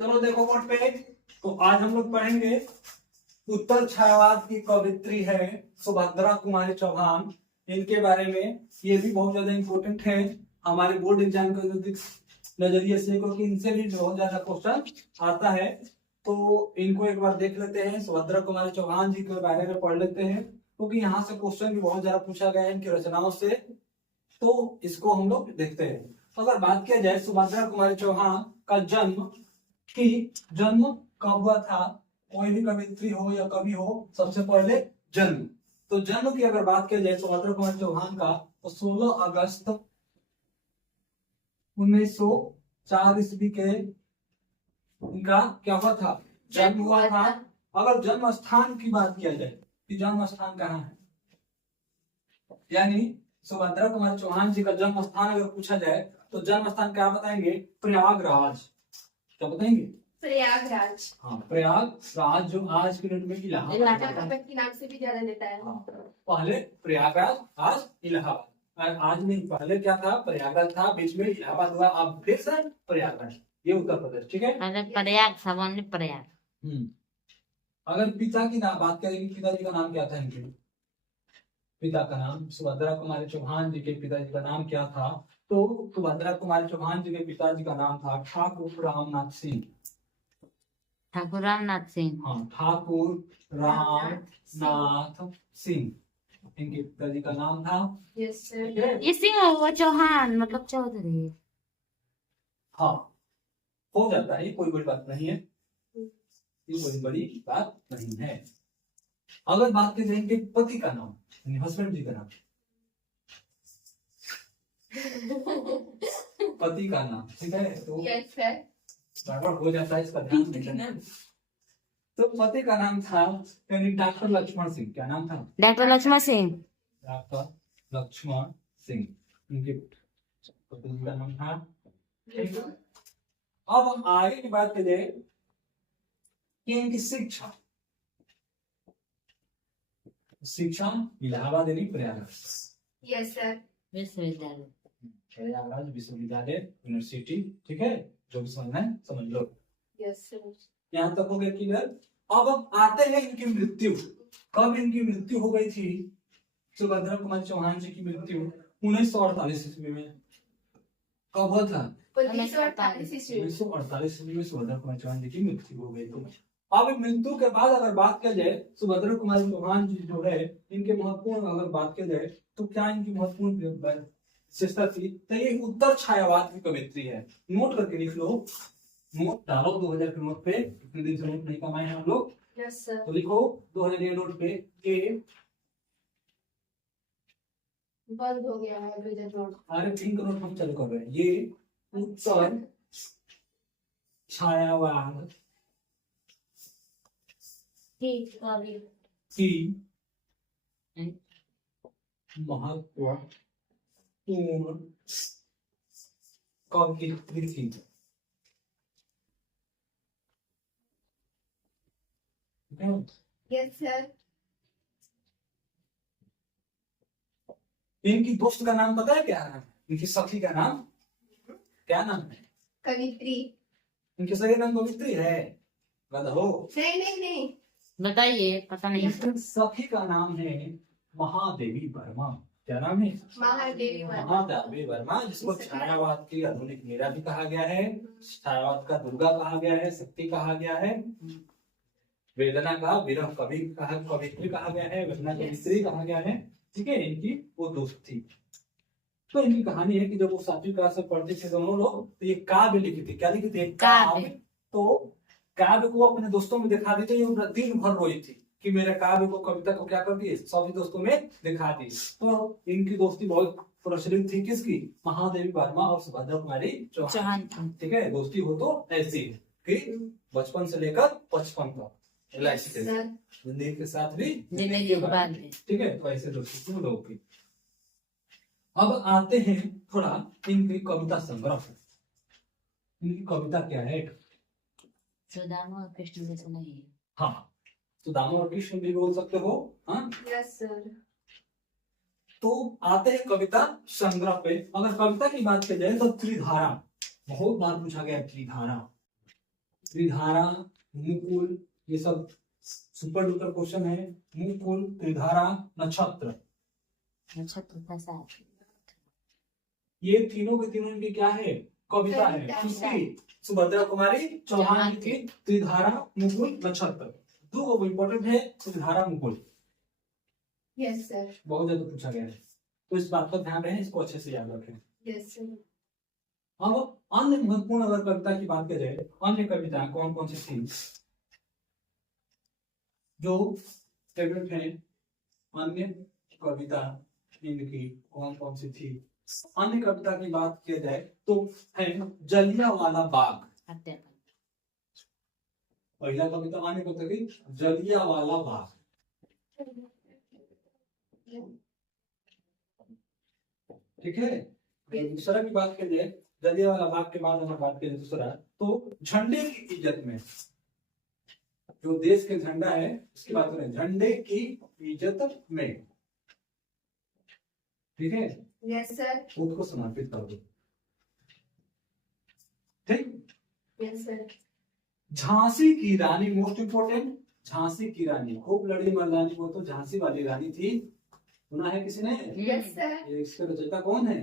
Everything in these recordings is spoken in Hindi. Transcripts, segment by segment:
चलो देखो बोर्ड पे। तो आज हम लोग पढ़ेंगे उत्तर छायावाद की कवयित्री है सुभद्रा कुमारी चौहान, इनके बारे में। ये भी बहुत ज्यादा इंपॉर्टेंट है हमारे बोर्ड एग्जाम के नजरिए से, क्योंकि इनसे भी बहुत ज्यादा क्वेश्चन आता है। तो इनको एक बार देख लेते हैं, सुभद्रा कुमारी चौहान जी के बारे में पढ़ लेते हैं, क्योंकि यहाँ से क्वेश्चन भी बहुत ज्यादा पूछा गया है इनकी रचनाओं से। तो इसको हम लोग देखते हैं। अगर बात किया जाए सुभद्रा कुमारी चौहान का जन्म कब हुआ था, कोई भी कवित्री हो या कवि हो, सबसे पहले जन्म। तो जन्म की अगर बात किया जाए सुभद्रा कुमारी चौहान का, तो 16 अगस्त 1904 ईस्वी के इनका क्या हुआ था, जन्म हुआ था। अगर जन्म स्थान की बात किया जाए कि जन्म स्थान कहाँ है, यानी सुभद्रा कुमारी चौहान जी का जन्म स्थान अगर पूछा जाए तो जन्म स्थान क्या बताएंगे, प्रयागराज। क्या बताएंगे, प्रयागराज। हाँ, प्रयागराज, जो आज के डेट में इलाहाबाद के नाम से भी जाना जाता है। हाँ, पहले प्रयागराज, आज इलाहाबाद। आज नहीं, पहले क्या था, प्रयागराज था, बीच में इलाहाबाद हुआ, अब फिर से प्रयागराज। ये उत्तर प्रदेश, ठीक है। प्रयाग सामान्य प्रयाग। अगर पिता की बात करेंगे, पिताजी का नाम क्या था इनके, पिता का नाम, सुभद्रा कुमारी चौहान जी के पिताजी का नाम क्या था, तो सुभद्रा कुमारी चौहान जी के पिताजी का नाम था ठाकुर रामनाथ सिंह। ठाकुर रामनाथ सिंह। हाँ, ठाकुर रामनाथ सिंह इनके पिताजी का नाम था। Yes sir. ये सिंह वो चौहान मतलब चौधरी। हाँ, हो जाता है, कोई बड़ी बात नहीं है, ये कोई बड़ी बात नहीं है। अगर बात की जाए इनके पति का नाम, यानी हस्बैंड जी का नाम, पति का नाम, ठीक है, तो यस सर। गड़बड़ हो जाता है, इसका ध्यान रखना। तो पति का नाम था यानी डॉक्टर लक्ष्मण सिंह। क्या नाम था, डॉक्टर लक्ष्मण सिंह। डॉक्टर लक्ष्मण सिंह इनके पति का नाम था। अब हम आगे की बात करें कि इनकी शिक्षा इलाहाबाद यानी प्रयागराज। Yes sir. विश्वविद्यालय, प्रयागराज विश्वविद्यालय, यूनिवर्सिटी, ठीक है, जो भी समझना है समझ लो। Yes sir. यहाँ तक हो गया क्लियर। अब हम आते हैं इनकी मृत्यु। कब इनकी मृत्यु हो गई थी, सुभद्रा कुमारी चौहान जी की मृत्यु 1948 ईस्वी में। कब हुआ था, 1948 ईस्वी। 1948 ईस्वी में सुभद्रा कुमारी चौहान जी की मृत्यु हो गई थी। अब मृत्यु के बाद अगर बात किया जाए सुभद्रा कुमारी चौहान जी जो है, इनके महत्वपूर्ण अगर बात किया जाए तो क्या इनकी महत्वपूर्ण विशेषता थी, तो ये उत्तर छायावाद की कवित्री है। नोट करके लिख लो, नोट डालो 2000 के नोट पे, इतने दिन से नोट नहीं कमाए हैं हम लोग। Yes sir. तो लिखो 2000 के नोट पे, ए बंद हो गया है 2000 नोट। अरे पिंक नोट हम चालू कर रहे हैं। ये उत्तर छायावाद की महत्वपूर्ण कवित्री थी। Yes sir. इनकी दोस्त का नाम पता है क्या है, इनकी सखी का नाम क्या नाम है, कवित्री। इनके सखी नाम कवित्री है, गधो। नहीं नहीं नहीं। बताइए, पता नहीं। इनकी सखी का नाम है महादेवी वर्मा। क्या नाम है, महादेवी वर्मा। महादेवी वर्मा, जिसको छायावाद की आधुनिक मीरा भी कहा गया है, छायावाद का दुर्गा कहा गया है, शक्ति कहा गया है, वेदना का विरह कवि कवित्री कहा गया है, वेदना कवित्री कहा गया है, ठीक है। इनकी वो दोस्त थी। तो इनकी कहानी है कि जब वो 7वीं क्लास में पढ़ते थे दोनों लोग, तो ये काव्य लिखी थी। क्या लिखी थी, काव्य। तो काव्य को अपने दोस्तों में दिखा दी, तो ये दिन भर रोई थी कि मेरे काव्य को, कविता को क्या कर दिए, सभी दोस्तों में दिखा दी। तो इनकी दोस्ती बहुत प्रचलित थी, किसकी, महादेवी वर्मा और सुभद्रा कुमारी चौहान, ठीक है। दोस्ती हो तो ऐसी कि बचपन से लेकर 55 तक, जिंदगी के साथ भी जिंदगी के बाद भी, ठीक है। तो ऐसे दोस्ती तुम लोग की। अब आते हैं थोड़ा इनकी कविता संग्रह। इनकी कविता क्या है, सुदामा और कृष्ण जैसा नहीं है। हाँ, सुदामा और कृष्ण भी बोल सकते हो। हाँ, यस सर। तो आते हैं कविता संग्रह पे। अगर कविता की बात की जाए तो त्रिधारा, बहुत बार पूछा गया त्रिधारा। त्रिधारा, मुकुल, ये सब सुपर डुपर क्वेश्चन है। मुकुल, त्रिधारा, नक्षत्र, नक्षत्र कैसा है? ये तीनों के तीनों की क्या है? कविता है। कविता। किसकी? सुभद्रा कुमारी चौहान की त्रिधारा, मुकुल, नक्षत्र। दो इंपॉर्टेंट है, त्रिधारा, मुकुल, यस सर, बहुत ज्यादा पूछा गया है, तो इस बात पर ध्यान रहे, इसको अच्छे से याद रखें। Yes sir. अब अन्य महत्वपूर्ण अगर कविता की बात करें, अन्य कविता कौन कौन सी थी जो फेवरेट है? अन्य कविता इनकी कौन कौन सी थी? अन्य कविता की बात किया जाए तो है जलियांवाला बाग। हत्याकांड। पहला कविता अन्य कविता की जलियांवाला बाग। ठीक है। दूसरा की बात की जाए, जलियांवाला बाग के बाद अगर बात करें दूसरा, तो झंडे की इज्जत में, जो देश के झंडा है उसकी बात करें, झंडे की इज्जत में। ठीक है, यस सर, खुद को समर्पित कर दो। ठीक। Yes sir. झांसी की रानी मोस्ट इंपोर्टेंट, झांसी की रानी, खूब लड़ी मर्दानी, वो तो झांसी वाली रानी थी, सुना है किसी ने? Yes sir. ये इसके रचयिता कौन है?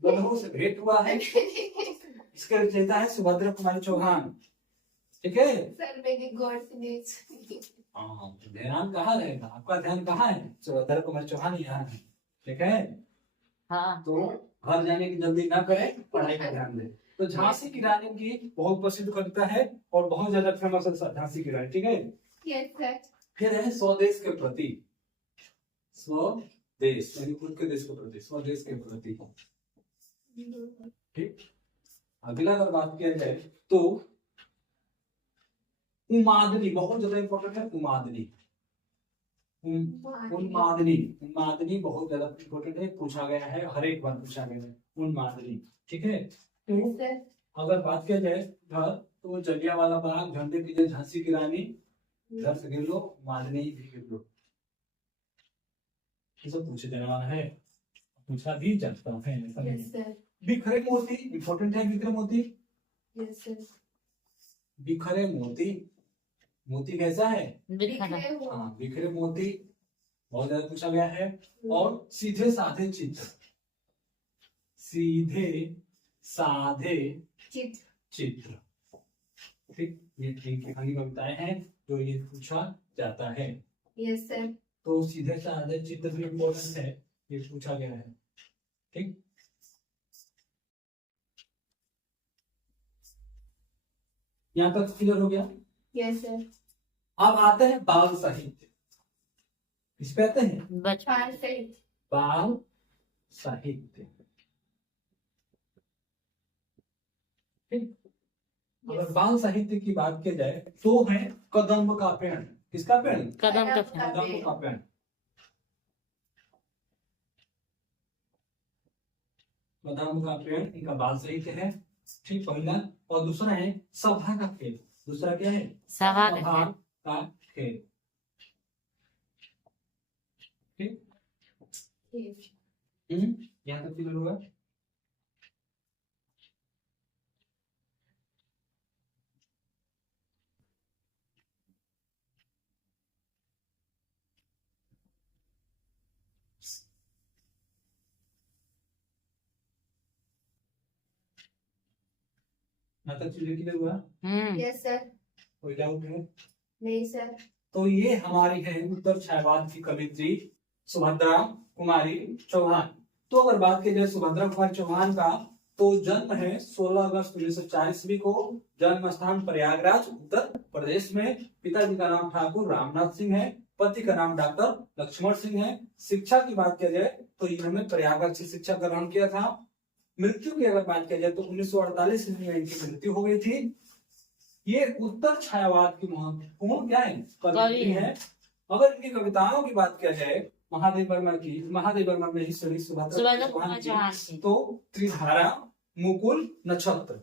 गधों से भेंट हुआ है, इसके रचयिता है सुभद्रा कुमारी चौहान। ठीक है। सर मैंने गौर से नहीं सुनी। हाँ, ध्यान कहाँ रहेगा आपका? ध्यान कहाँ है? सुभद्रा कुमारी चौहान यहाँ है। ठीक है, हाँ, तो घर जाने की जल्दी ना करें, पढ़ाई का ध्यान दें। तो झांसी की रानी की बहुत प्रसिद्ध कविता है और बहुत ज्यादा फेमस है झांसी की रानी। ठीक है। Yes sir. फिर है स्वदेश के प्रति, स्वदेश यानी खुद के देश के प्रति, स्वदेश के प्रति। ठीक। अगला अगर बात किया जाए तो उन्मादनी, बहुत ज्यादा इंपॉर्टेंट है। उन्मादनी, उन्मादनी, उन्मादनी बहुत ज्यादा इंपॉर्टेंट है, पूछा गया है, हर एक बार पूछा गया है उन्मादनी। ठीक है। Yes sir. अगर बात किया जाए घर, तो जलियांवाला बाग, झंडे की जय, झांसी की रानी, घर से गिर लो, उन्मादनी भी गिर लो। ये सब पूछे जाने वाला है, पूछा भी जाता है। Yes sir. बिखरे मोती इंपॉर्टेंट है। बिखरे मोती, यस सर। बिखरे मोती, मोती कैसा है? बिखरा। बिखरे हुआ। हाँ, बिखरे मोती बहुत ज्यादा पूछा गया है। और सीधे साधे चित्र, सीधे साधे चित। चित्र। ठीक, ये तीन की खाली कविताएं हैं जो ये पूछा जाता है। Yes sir. तो सीधे साधे चित्र भी इम्पोर्टेंट है, ये पूछा गया है। ठीक। यहाँ तक क्लियर हो गया। Yes sir. अब आते हैं बाल साहित्य। इस पे आते हैं बचपन। पाल सही। बाल साहित्य। ठीक। अगर बाल साहित्य की बात की जाए तो है कदम्ब का पेड़। किसका पेड़? कदम का कदम्ब का पेड़। कदम्ब का पेड़ इनका बाल साहित्य है। ठीक, पहला। और दूसरा है सभा का खेल। दूसरा क्या है? सभा सभा का खेल। ठीक। यहाँ तक क्लियर होगा। यहाँ तक चीजें क्लियर हुआ। Yes sir. कोई डाउट है? नहीं सर। तो ये हमारी है उत्तर छायावाद की कवित्री सुभद्रा कुमारी चौहान। तो अगर बात की जाए सुभद्रा कुमारी चौहान का, तो जन्म है 16 अगस्त 1904 ईस्वी को। जन्म स्थान प्रयागराज उत्तर प्रदेश में। पिताजी का नाम ठाकुर रामनाथ सिंह है, पति का नाम डॉक्टर लक्ष्मण सिंह है। शिक्षा की बात किया जाए तो इन्होंने प्रयागराज से शिक्षा ग्रहण किया था। मृत्यु की अगर बात किया जाए तो 1948 ईस्वी में इनकी मृत्यु हो गई थी। ये उत्तर छायावाद की महत्वपूर्ण क्या है? कवित्री है। अगर इनकी कविताओं की बात किया जाए महादेव वर्मा की, महादेव वर्मा में ही सभी सुभद्रा कुमारी चौहान की, तो त्रिधारा, मुकुल, नक्षत्र।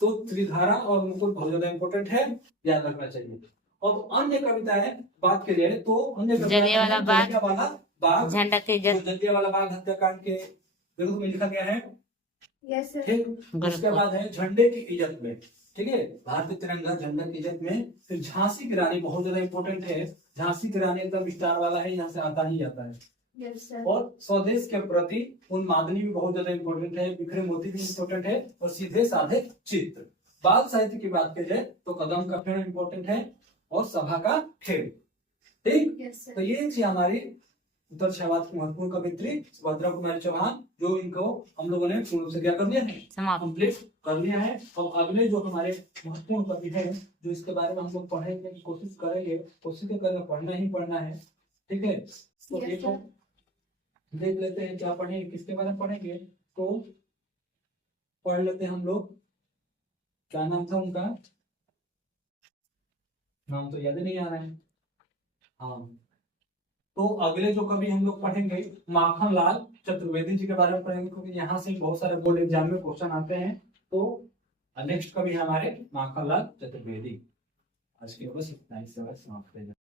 तो त्रिधारा और मुकुल बहुत ज्यादा इंपॉर्टेंट है, याद रखना चाहिए। और अन्य कविताएं बात की जाए तो अन्य जलियांवाला बाग, जलियांवाला बाग, झंडा की इज्जत, जलियांवाला बाग हत्याकांड के देखो में लिखा गया है यस सर। ठीक, उसके बिल्कुल। बाद है झंडे की इज्जत में। ठीक है, भारतीय तिरंगा झंडा की इज्जत में। फिर झांसी की रानी बहुत ज्यादा इंपॉर्टेंट है। झांसी की रानी एकदम स्टार वाला है, यहाँ से आता ही आता है। Yes sir. और स्वदेश के प्रति उन्मादनी भी बहुत ज्यादा इंपॉर्टेंट है। बिखरे मोती भी इंपॉर्टेंट है। और सीधे साधे चित्र। बाल साहित्य की बात की जाए तो कदम का पेड़ इंपॉर्टेंट है और सभा का खेल। ठीक, यस तो सर। ये थी हमारी उत्तर क्षयवाद की महत्वपूर्ण कवित्री सुभद्रा कुमारी चौहान, जो इनको हम लोगों ने पूर्ण से क्या कर दिया है, समाप्त। कंप्लीट कर लिया है। और अगले जो हमारे महत्वपूर्ण कवि हैं, जो इसके बारे में हम लोग पढ़ेंगे, कोशिश करेंगे, कोशिश तो करेंगे, पढ़ना ही पढ़ना है। ठीक है, तो Yes, देखो sir. देख लेते हैं क्या पढ़ेंगे, किसके बारे में पढ़ेंगे। तो पढ़ लेते हैं हम लोग। क्या नाम था उनका, नाम तो याद ही नहीं आ रहा है। हाँ, तो अगले जो कवि हम लोग पढ़ेंगे माखनलाल चतुर्वेदी जी के बारे में पढ़ेंगे, क्योंकि यहाँ से बहुत सारे बोर्ड एग्जाम में क्वेश्चन आते हैं। तो नेक्स्ट कवि हमारे माखनलाल चतुर्वेदी। आज के बस इतना ही, समाप्त है।